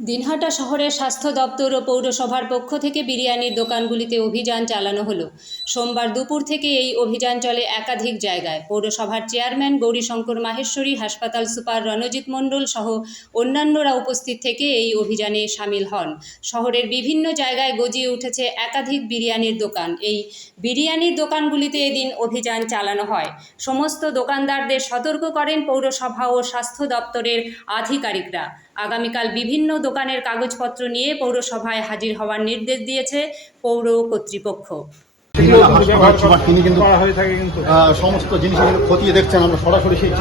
দিনহাটা শহরের স্বাস্থ্য দপ্তর ও পৌরসভার পক্ষ থেকে বিরিয়ানির দোকানগুলিতে অভিযান চালানো হলো। সোমবার দুপুর থেকে এই অভিযান চলে একাধিক জায়গায়। পৌরসভার চেয়ারম্যান গৌরীশঙ্কর মাহেশ্বরী, হাসপাতাল সুপার রণজিৎ মণ্ডল সহ অন্যান্যরা উপস্থিত থেকে এই অভিযানে সামিল হন। শহরের বিভিন্ন জায়গায় গজিয়ে উঠেছে একাধিক বিরিয়ানির দোকান। এই বিরিয়ানির দোকানগুলিতে এদিন অভিযান চালানো হয়। সমস্ত দোকানদারদের সতর্ক করেন পৌরসভা ও স্বাস্থ্য দপ্তরের আধিকারিকরা। আগামীকাল বিভিন্ন দোকানের কাগজপত্র নিয়ে পৌরসভায় হাজির হওয়ার নির্দেশ দিয়েছে পৌর কর্তৃপক্ষ। তিনি কিন্তু সমস্ত জিনিস খতিয়ে দেখছেন আমরা সরাসরি সেই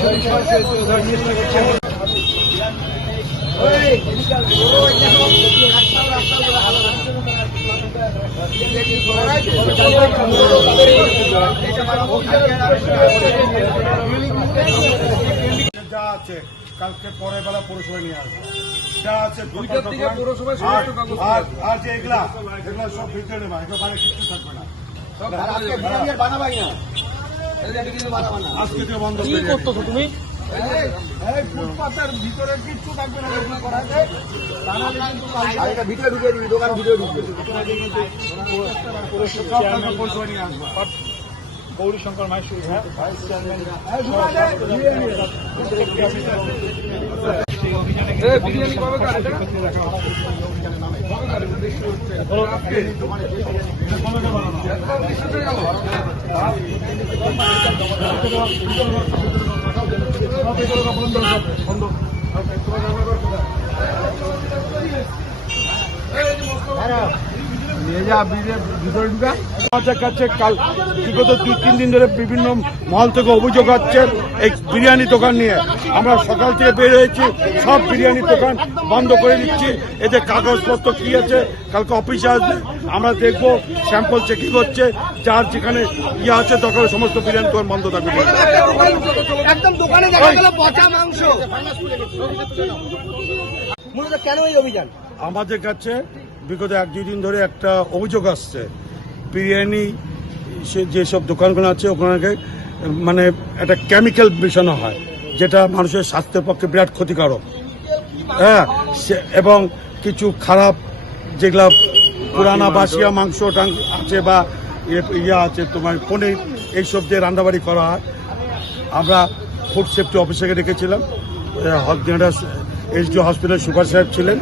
ছবি যা আছে কালকে পরের বেলা পৌরসভায় নিয়ে আসবে। যা আছে আর- যে এগুলা এগুলা সব ভিতরে নেবা এগুলো বাইরে কিচ্ছু থাকবে না। আজকে থেকে বন্ধ করে তুমি? এই ফুটপাতের ভিতরে কিচ্ছু থাকবে না যেগুলো করা আছে সব কালকে পৌরসভায় নিয়ে আসবে গৌরীশঙ্কর মাহেশ্বরী হ্যাঁ? বিরিয়ানি কবে কাটে আমাদের কাছে কাল বিগত দুই তিন দিন ধরে বিভিন্ন মহল থেকে অভিযোগ হচ্ছে এই বিরিয়ানি দোকান নিয়ে। আমরা সকাল থেকে বের হয়েছি সব বিরিয়ানি দোকান বন্ধ করে দিচ্ছি। এদের কাগজপত্র কি আছে কালকে অফিসে আসবে। আমরা দেখব স্যাম্পল চেকিং হচ্ছে যার যেখানে ইয়ে আছে দরকার সমস্ত বিরিয়ানি দোকান বন্ধ থাকবে। একদম দোকানে দেখা গেল পচা মাংস। মূলত কেন এই অভিযান? আমাদের কাছে বিগত এক, দুই দিন ধরে একটা অভিযোগ আসছে। বিরিয়ানি, সে যেসব দোকানগুলো আছে ওখানে মানে একটা কেমিক্যাল মেশানো হয়, যেটা মানুষের স্বাস্থ্যের পক্ষে বিরাট ক্ষতিকারক। হ্যাঁ এবং কিছু খারাপ যেগুলা পুরানা বাসিয়া মাংস আছে বা ইয়ে- আছে, তোমার পনির, এইসব দিয়ে রান্নাবাড়ি করা হয়। আমরা ফুড সেফটি অফিসারকে রেখেছিলাম এইচডি হসপিটাল সুপার সাহেব ছিলেন।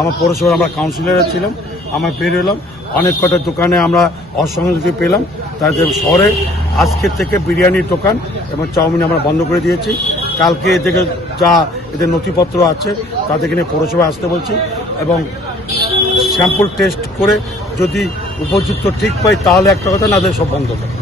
আমার পৌরসভার আমরা কাউন্সিলর ছিলাম, আমরা বের এলাম অনেক কটা দোকানে আমরা অসংগতি পেলাম। তাদের শহরে আজকের থেকে বিরিয়ানির দোকান এবং চাউমিন আমরা বন্ধ করে দিয়েছি। কালকে এদিকে যা এদের নথিপত্র আছে, তাদেরকে নিয়ে পৌরসভায় আসতে বলছি এবং স্যাম্পল টেস্ট করে যদি উপযুক্ত ঠিক পাই, তাহলে একটা কথা না সব বন্ধ করে